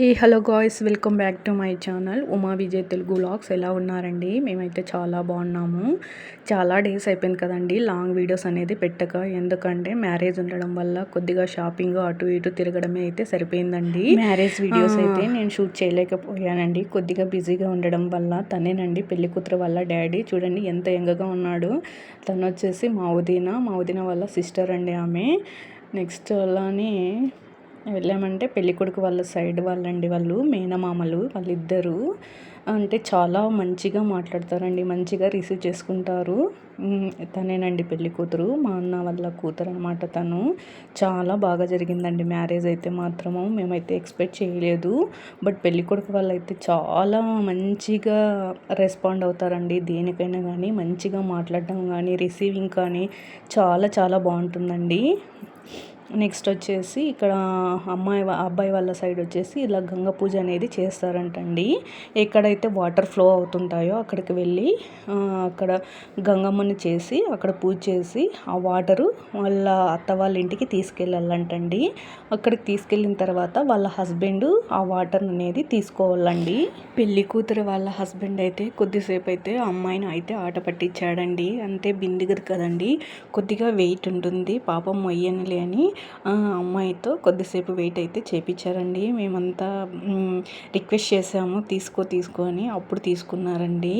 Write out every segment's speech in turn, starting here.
Hello guys, welcome back to my channel Uma Vijay Telugu vlogs. ఎలా ఉన్నారండి? మేమైతే చాలా బాగున్నాము. చాలా డేస్ అయిపోయింది కదండి లాంగ్ వీడియోస్ అనేది పెట్టక. ఎందుకంటే మ్యారేజ్ ఉండడం వల్ల కొద్దిగా షాపింగ్ అటు ఇటు తిరగడమే అయితే సరిపోయిందండి. మ్యారేజ్ వీడియోస్ అయితే నేను షూట్ చేయలేకపోయానండి, కొద్దిగా బిజీగా ఉండడం వల్ల. తనేనండి పెళ్లి కూతురు వాళ్ళ డాడీ. చూడండి ఎంత యంగగా ఉన్నాడు. తను వచ్చేసి మా వదిన వాళ్ళ సిస్టర్ అండి ఆమె. నెక్స్ట్ అలానే వెళ్ళామంటే పెళ్ళికొడుకు వాళ్ళ సైడ్ వాళ్ళండి, వాళ్ళు మేనమామలు వాళ్ళిద్దరూ. అంటే చాలా మంచిగా మాట్లాడతారండి, మంచిగా రిసీవ్ చేసుకుంటారు. తనేనండి పెళ్లి కూతురు, మా అన్న వాళ్ళ కూతురు అనమాట. తను చాలా బాగా జరిగిందండి మ్యారేజ్ అయితే మాత్రము. మేమైతే ఎక్స్పెక్ట్ చేయలేదు. బట్ పెళ్ళికొడుకు వాళ్ళు అయితే చాలా మంచిగా రెస్పాండ్ అవుతారండి దేనికైనా కానీ. మంచిగా మాట్లాడడం కానీ, రిసీవింగ్ కానీ చాలా చాలా బాగుంటుందండి. నెక్స్ట్ వచ్చేసి ఇక్కడ అబ్బాయి వాళ్ళ సైడ్ వచ్చేసి ఇలా గంగ పూజ అనేది చేస్తారంటండి. ఎక్కడైతే వాటర్ ఫ్లో అవుతుంటాయో అక్కడికి వెళ్ళి అక్కడ గంగమ్మని చేసి అక్కడ పూజ చేసి ఆ వాటరు వాళ్ళ అత్త వాళ్ళ ఇంటికి తీసుకెళ్ళాలంటండి. అక్కడికి తీసుకెళ్ళిన తర్వాత వాళ్ళ హస్బెండ్ ఆ వాటర్ అనేది తీసుకోవాలండి. పెళ్లి కూతురు వాళ్ళ హస్బెండ్ అయితే కొద్దిసేపు అయితే అమ్మాయిని అయితే ఆట పట్టించాడండి. అంతే బిందిగదు కదండి, కొద్దిగా వెయిట్ ఉంటుంది, పాపం మొయ్యనులే అని అమ్మాయితో కొద్దిసేపు వెయిట్ అయితే చేపించారండి. మేమంతా రిక్వెస్ట్ చేసాము తీసుకో అని, అప్పుడు తీసుకున్నారండి.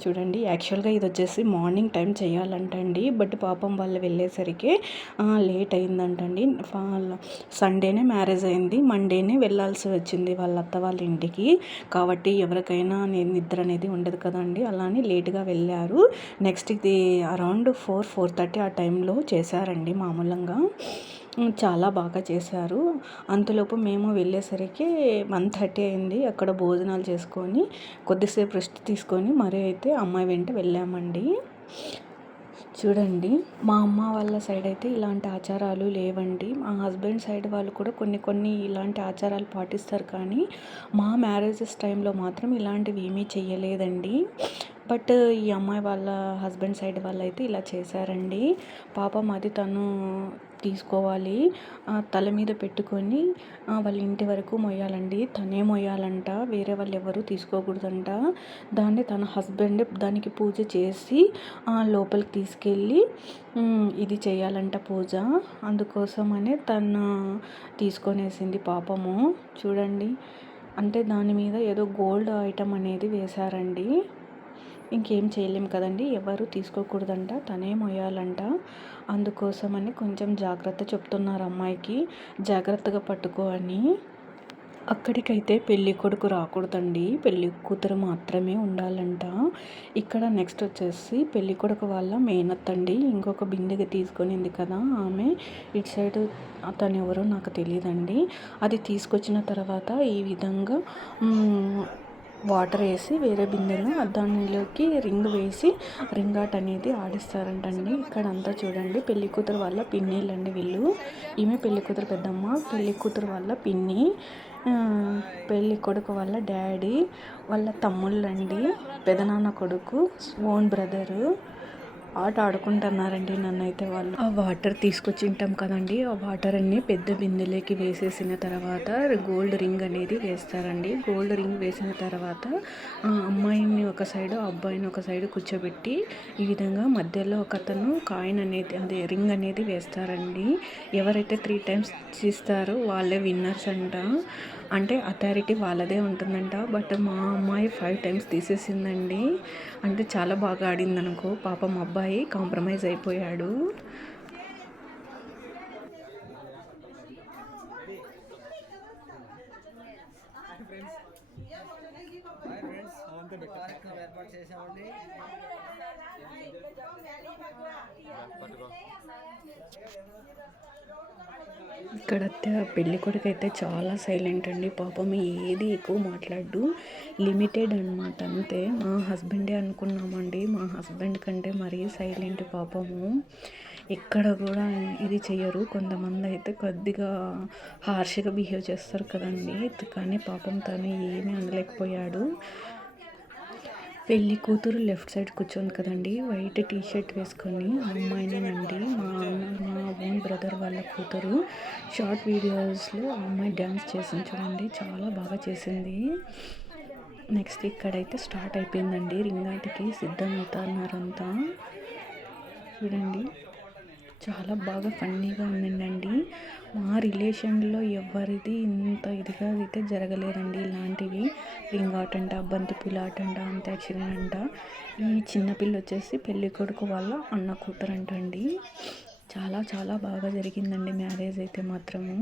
చూడండి, యాక్చువల్గా ఇది వచ్చేసి మార్నింగ్ టైం చేయాలంటండి. బట్ పాపం వాళ్ళు వెళ్ళేసరికి లేట్ అయిందంటండి. సండేనే మ్యారేజ్ అయింది, మండేనే వెళ్ళాల్సి వచ్చింది వాళ్ళ అత్త వాళ్ళ ఇంటికి. కాబట్టి ఎవరికైనా నిద్ర అనేది ఉండదు కదండి, అలానే లేట్గా వెళ్ళారు. నెక్స్ట్ ఇది అరౌండ్ 4:30 ఆ టైంలో చేశారండి. మామూలుగా చాలా బాగా చేశారు. అంతలోపు మేము వెళ్ళేసరికి 1:30 అయింది. అక్కడ భోజనాలు చేసుకొని కొద్దిసేపు రెస్ట్ తీసుకొని మరీ అయితే అమ్మాయి వెంట వెళ్ళామండి. చూడండి, మా అమ్మ వాళ్ళ సైడ్ అయితే ఇలాంటి ఆచారాలు లేవండి. మా హస్బెండ్ సైడ్ వాళ్ళు కూడా కొన్ని ఇలాంటి ఆచారాలు పాటిస్తారు, కానీ మా మ్యారేజెస్ టైంలో మాత్రం ఇలాంటివి ఏమీ చెయ్యలేదండి. బట్ ఈ అమ్మాయి వాళ్ళ హస్బెండ్ సైడ్ వాళ్ళు అయితే ఇలా చేశారండి. పాపం అది తను తీసుకోవాలి, తల మీద పెట్టుకొని వాళ్ళ ఇంటి వరకు మొయ్యాలండి. తనే మొయ్యాలంట, వేరే వాళ్ళు ఎవరు తీసుకోకూడదంట. దాన్ని తన హస్బెండ్ దానికి పూజ చేసి లోపలికి తీసుకెళ్ళి ఇది చేయాలంట పూజ. అందుకోసమనే తను తీసుకొనేసింది పాపము. చూడండి, అంటే దాని మీద ఏదో గోల్డ్ ఐటమ్ అనేది వేశారండి. ఇంకేం చేయలేం కదండి, ఎవరు తీసుకోకూడదంట, తనే మొయ్యాలంట. అందుకోసమని కొంచెం జాగ్రత్త చెప్తున్నారు అమ్మాయికి, జాగ్రత్తగా పట్టుకో అని. అక్కడికైతే పెళ్ళి కొడుకు రాకూడదండి, పెళ్ళి కూతురు మాత్రమే ఉండాలంట. ఇక్కడ నెక్స్ట్ వచ్చేసి పెళ్ళి కొడుకు వాళ్ళ మేనత్తండి ఇంకొక బిందెగా తీసుకొనింది కదా ఆమె. ఇటు సైడ్ అతను ఎవరో నాకు తెలియదండి. అది తీసుకొచ్చిన తర్వాత ఈ విధంగా వాటర్ వేసి వేరే బిందెలో దానిలోకి రింగ్ వేసి రింగ్ ఆట అనేది ఆడిస్తారంటండి. ఇక్కడ అంతా చూడండి, పెళ్లి కూతురు వాళ్ళ పిన్నిలండి వీళ్ళు. ఈమె పెళ్లి కూతురు పెద్దమ్మ, పెళ్లి కూతురు వాళ్ళ పిన్ని, పెళ్లి కొడుకు వాళ్ళ డాడీ, వాళ్ళ తమ్ముళ్ళండి, పెదనాన్న కొడుకు, ఓన్ బ్రదరు. ఆట ఆడుకుంటున్నారండి నన్నైతే వాళ్ళు. ఆ వాటర్ తీసుకొచ్చింటాం కదండి, ఆ వాటర్ అన్ని పెద్ద బిందెలోకి వేసేసిన తర్వాత గోల్డ్ రింగ్ అనేది వేస్తారండి. గోల్డ్ రింగ్ వేసిన తర్వాత అమ్మాయిని ఒక సైడు అబ్బాయిని ఒక సైడు కూర్చోబెట్టి ఈ విధంగా మధ్యలో ఒకతను కాయిన్ అనేది అదే రింగ్ అనేది వేస్తారండి. ఎవరైతే 3 times తీస్తారో వాళ్ళే విన్నర్స్ అంట. అంటే అథారిటీ వాళ్ళదే ఉంటుందంట. బట్ మా అమ్మాయి 5 times తీసేసిందండి. అంటే చాలా బాగా ఆడింది అనుకో. పాపం అబ్బాయి కాంప్రమైజ్ అయిపోయాడు. ఇక్కడ పెళ్లి కొడుకు అయితే చాలా సైలెంట్ అండి. పాపం ఏది ఎక్కువ మాట్లాడు, లిమిటెడ్ అనమాట, అంతే. మా హస్బెండే అనుకున్నామండి, మా హస్బెండ్ కంటే మరీ సైలెంట్ పాపము. ఎక్కడ కూడా ఇది చెయ్యరు. కొంతమంది అయితే కొద్దిగా హార్ష్గా బిహేవ్ చేస్తారు కదండి, కానీ పాపం తను ఏమీ అనలేకపోయాడు. పెళ్లి కూతురు లెఫ్ట్ సైడ్ కూర్చోంది కదండి, వైట్ టీ షర్ట్ వేసుకొని. ఆ అమ్మాయినేనండి మా ఓన్ బ్రదర్ వాళ్ళ కూతురు. షార్ట్ వీడియోస్లో ఆ అమ్మాయి డ్యాన్స్ చేసింది చూడండి, చాలా బాగా చేసింది. నెక్స్ట్ ఇక్కడైతే స్టార్ట్ అయిపోయిందండి, రింగాటికి సిద్ధమవుతున్నారంతా చూడండి. చాలా బాగా ఫన్నీగా ఉందండి. మా రిలేషన్లో ఎవరిది ఇంత ఇదిగా అయితే జరగలేదండి ఇలాంటివి. రింగాట్ అంట, బంతిపూల ఆట అంట, అంత్యాక్షరి అంట. ఈ చిన్నపిల్ల వచ్చేసి పెళ్ళి కొడుకు వాళ్ళ అన్న కూతురు అంటండి. చాలా చాలా బాగా జరిగిందండి మ్యారేజ్ అయితే మాత్రము.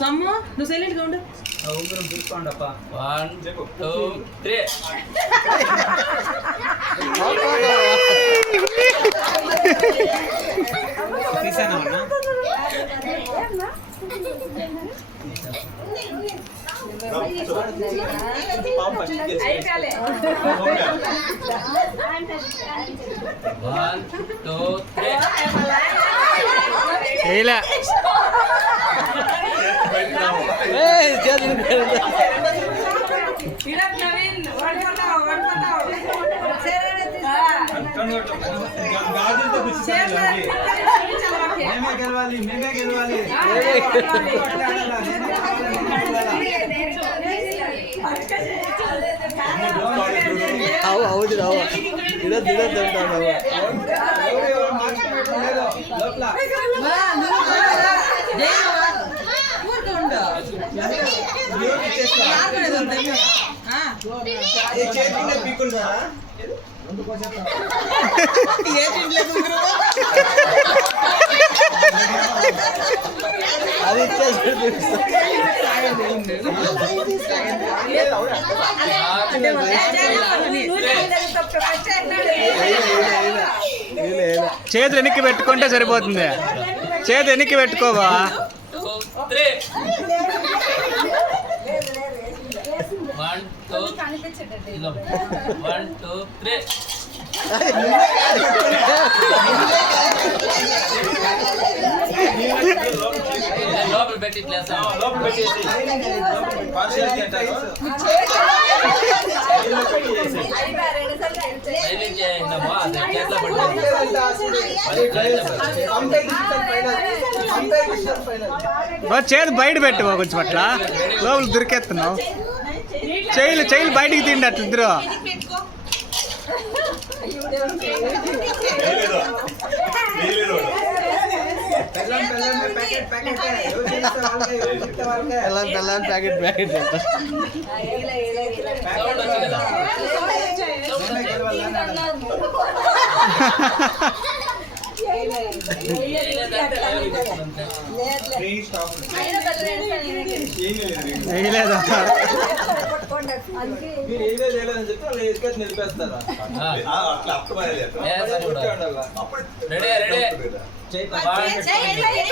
సమ్ము నువ్వు సైలెంట్గా ఉండు. తీసుకోండప్ప 1 2 3 తీసానమ్మా. మేమే గెలవాలి. ಹೌದು ನಾವು అది చేతులు వెనక్కి పెట్టుకుంటే సరిపోతుంది. చేతులు వెనక్కి పెట్టుకోవా. 1 2 3 లోపల పెట్టి చేతి బయట పెట్టు కొంచెం అట్లా లోపల దొరికేస్తున్నావు. చైలు బయటికి తిండి అట్లా ఇద్దరు. ప్యాకెట్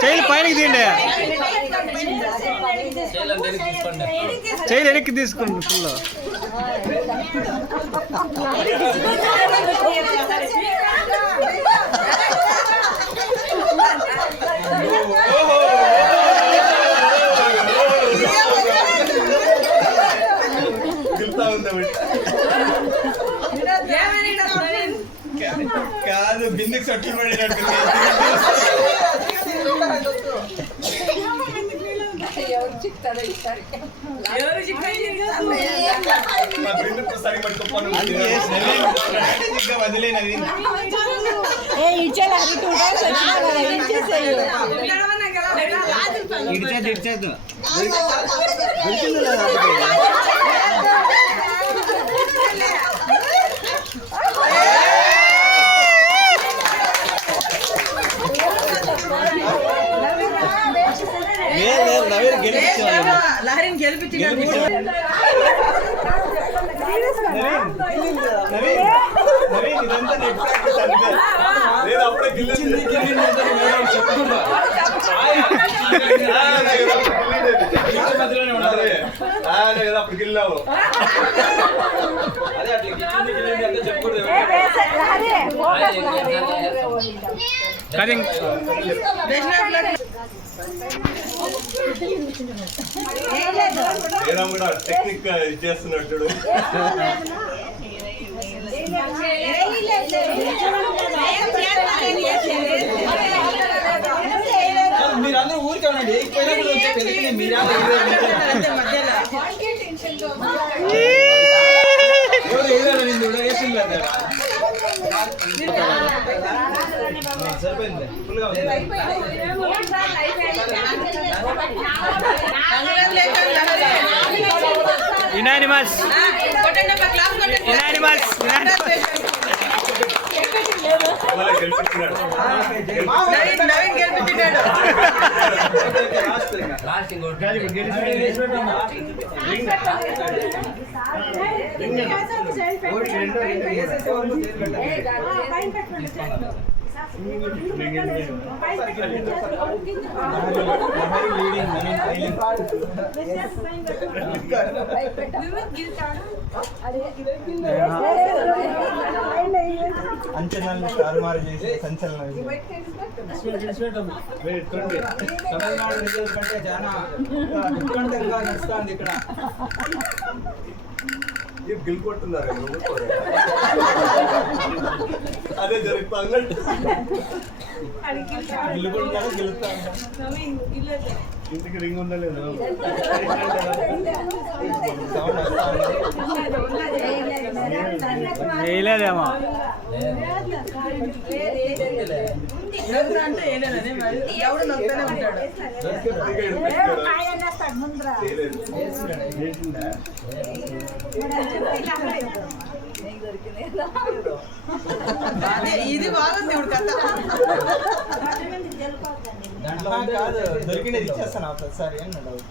చైలు పైనకి తీండి. చైలు వెనక్కి తీసుకోండి ఫుల్. కాదు బిందుకు సట్లు పడినట్టు. వదిలేనవి ఇచ్చేద్దు. లహరిని గెలిపించాడు. నవీన్ ఇదంతా నెట్ అప్పుడు గిల్లావు కూడా టెక్నిక్ చేస్తున్నట్టు మీరందరూ ఊరికే ఉండండి సరిపోయింది ఫుల్గా ఇనానిమస్ ఇనానిమస్ అంచనాలను తారుమారు చేసి సంచలనం తమిళనాడు రిజల్ట్ కంటే చాలా ఉత్కంఠంగా నడుస్తుంది ఇక్కడ గెలుకొట్టున్నారు అదే జరుగుతుంది గెలుకుంటారా గెలుస్తా ఇంటికి రింగ్ ఉందా లేదా వేయలేదేమో అంటే ఎవడు నొక్కనే ఉంటాడు. ఇది బాగుంది ఇప్పుడు కథ. కాదు దొరికినది ఇచ్చేస్తాను ఒకసారి అని డౌట్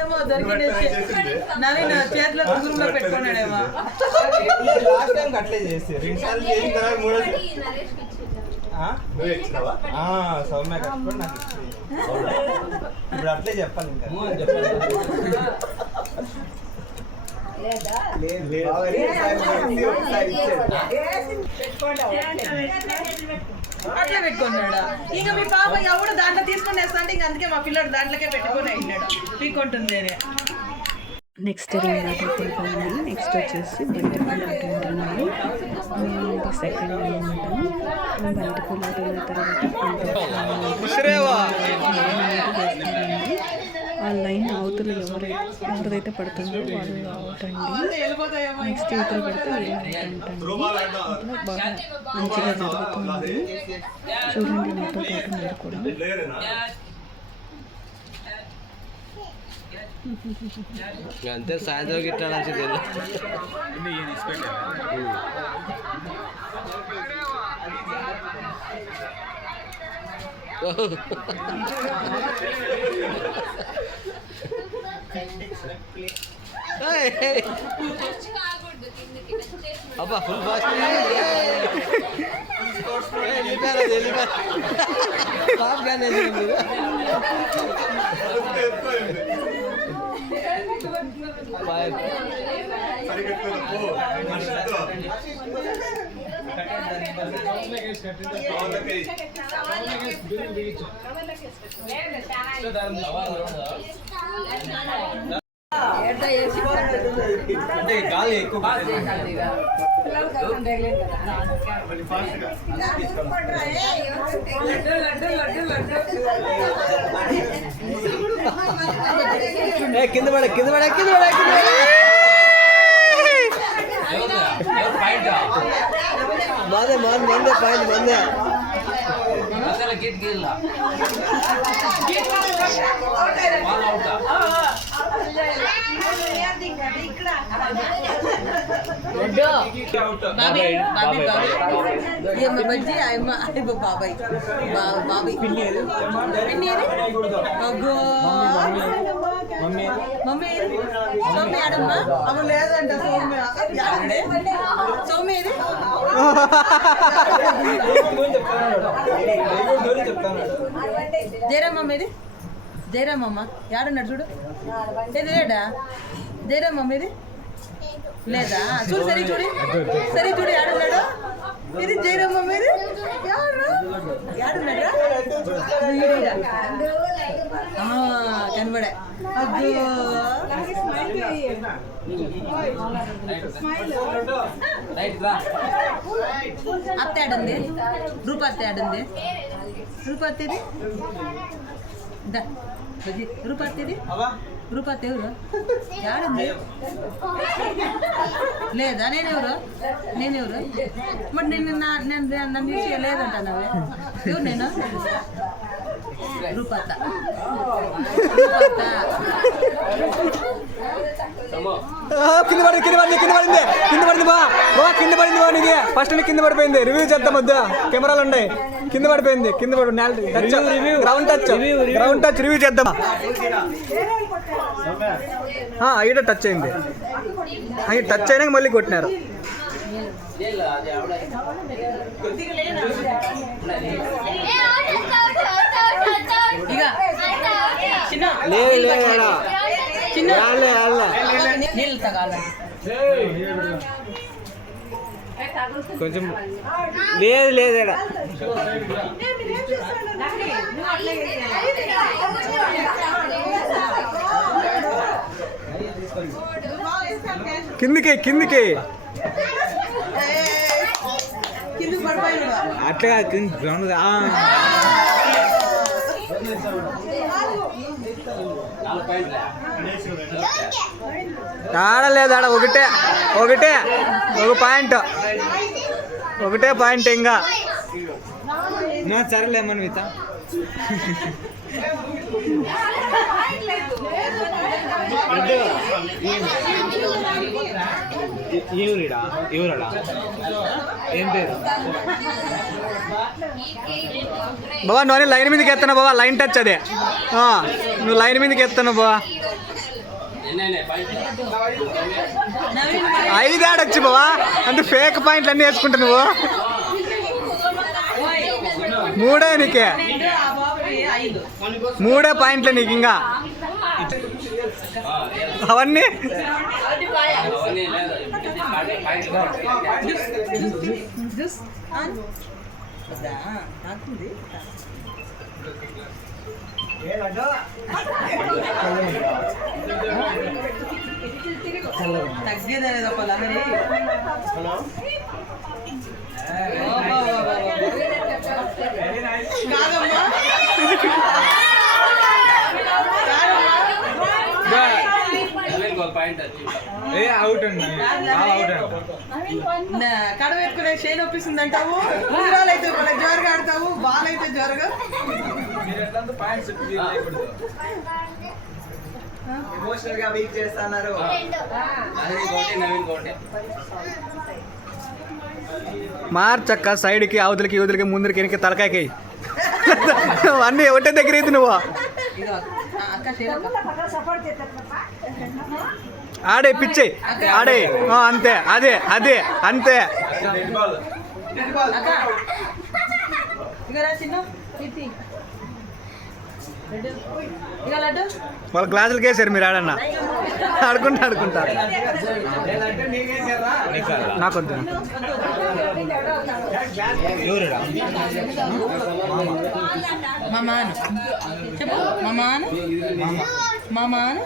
ఏమో దొరికింది నవీన్ చేతిలో గురువులో పెట్టుకున్నాడేమో. లాస్ట్ టైం అట్లే చేసి 2 సార్లు చేసిన తర్వాత 3 సౌమ్య కట్టుకొని నాకు ఇచ్చింది. ఇప్పుడు అట్లే చెప్పాలి ఇంకా అట్లా పెట్టుకున్నాడు. ఇంకా మీ పాప ఎవడు దాంట్లో తీసుకొని వేస్తా అంటే ఇంకా అందుకే మా పిల్లడు దాంట్లోకే పెట్టుకొని అయినాడు పీక్కుంటుంది అని. నెక్స్ట్ రింగ్ ఆట అయిపోయింది. నెక్స్ట్ వచ్చేసి బంతిపూల ఆట ఉంటున్నాయి. ఇది సెకండ్ అనమాట. బంతిపూల ఆట అయిన తర్వాత ఆ లైన్ అవతల ఎవరైతే పడుతుందో వాళ్ళు అవుట్ అండి. నెక్స్ట్ ఇవతలు పడితే అవుట్ అంటండి. బాగా మంచిగా జరుగుతుంది. చూడండి నాతో పాటు మీరు కూడా. అంతే సాయంత్రం గిట్లా అబ్బా ఫుల్ ఫాస్ట్ పాప్కార్న్ అంటే గాలి ఎక్కువ కింద పడ మందే పాయింట్ మందే బాబీ బాబీ బాబీ ఏమ్మ బజ్జి అమ్మ బాబాయ్ బాబీ పిన్నేది అగ్గో మమ్మీ సౌమ్య ఆడమ్మా అమ్మ లేదంట సౌమ్య సౌమ్య ఇది జయరామమ్మ ఇది జయరామమ్మ ఏడున్నాడు చూడు ఏది లేడా జయరామమ్మ ఇది లేదా చూడు సరే చూడు ఏడున్నాడు ఇది జయరామమ్మ ఇది ఏడున్నాడా కనబడే అత్త ఆడుంది రూపత్తి ఆడుంది రూపత్తిది రూపత్తి ఎవరు ఆడుంది లేదా నేనెవరు మరి నేను నన్ను చూసి లేదంటానవే ఎవరు నేను రూపత్త కింద పడింది బా నీకు ఫస్ట్ కింద పడిపోయింది రివ్యూ చేద్దాం వద్దా కెమెరాలు ఉన్నాయి కింద పడిపోయింది గ్రౌండ్ టచ్ రివ్యూ చేద్దాం ఈడ టచ్ అయింది టచ్ అయినాక మళ్ళీ కొట్టినారు నీళ్ళు తగాల కొంచెం లేదు కిందికి కిందకి పడిపోయింది అట్లా గ్రౌండ్ ఆడలేదు ఆడ ఒకటే ఒక పాయింట్ ఇంకా సరేలే మనమిత ఎవరడా ఏం పేరు బాబా నువ్వు లైన్ మీదకి ఎత్తాను బాబా లైన్ టచ్ అదే నువ్వు లైన్ మీదకి ఎత్తాను బాబా 5 ఆడొచ్చు బాబా అంటే ఫేక్ పాయింట్లు అన్నీ వేసుకుంటా నువ్వు 3 నీకే 3 పాయింట్లు నీకు ఇంకా అవన్నీ తగ్గేదేదో పలాగరి కడవెత్తుకునే షేన్ ఒప్పిస్తుంది అంటావు ఊరాలు అయితే జోరుగా ఆడతావు బాల్ అయితే జోరుగా ఎమోషనల్ గా వీక్ చేస్తున్నారు మార్చక్క సైడ్కి అవతలకి యువతలకి ముందరికి వెనక్కి తలకాయకి అన్నీ ఒకటే దగ్గర అయితే నువ్వు ఆడే పిచ్చే ఆడే అంతే అదే అంతే వాళ్ళ గ్లాసులకి వేసారు మీరు ఆడన్నా ఆడుకుంటా నాకు మామాను చెప్పు మామాను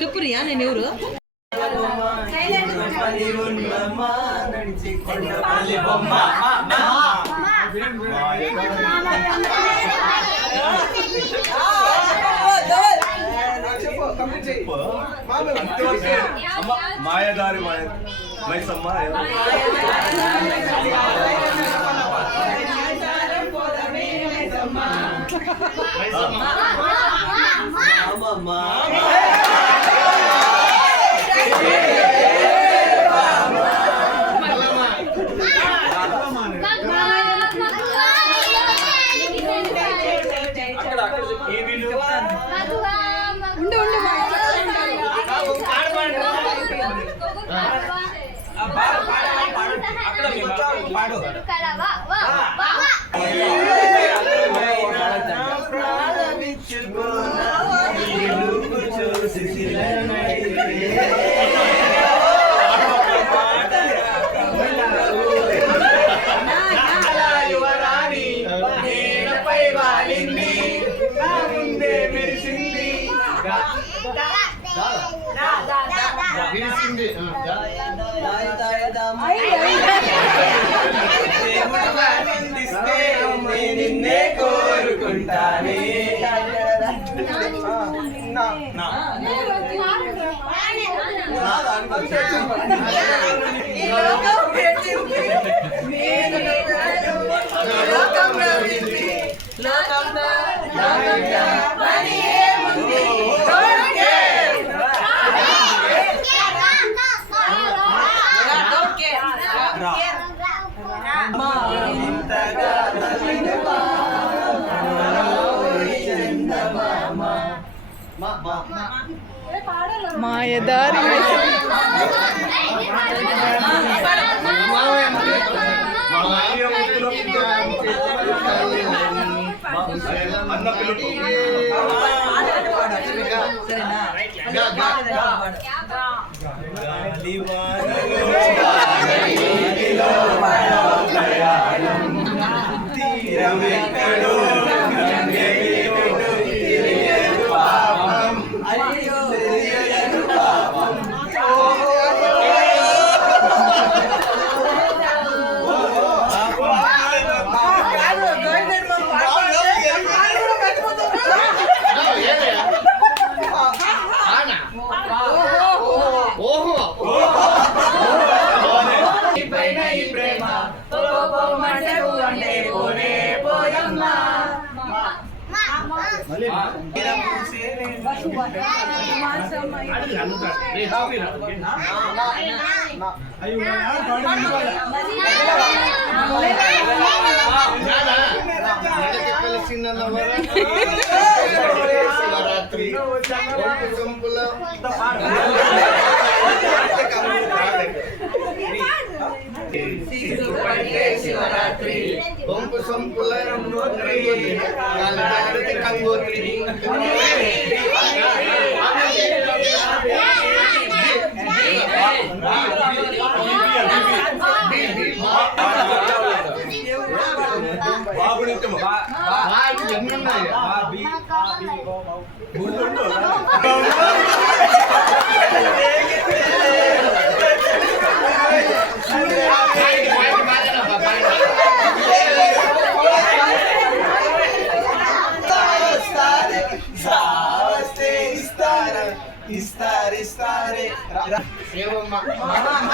చెప్పు రియా నేను ఎవరు చెప్పు అమ్మ మాయదారి మైసమ్మ నిన్నే కోరుకుంటానే మాయదారి అన్న పిలుపు శివరాత్రి ఒంపు సొంపుల కంగోత్రి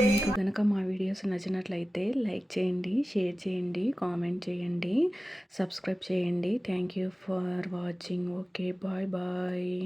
మీకు కనుక మా వీడియోస్ నచ్చినట్లయితే లైక్ చేయండి, షేర్ చేయండి, కామెంట్ చేయండి, సబ్స్క్రైబ్ చేయండి. Thank you for watching. Okay, bye bye.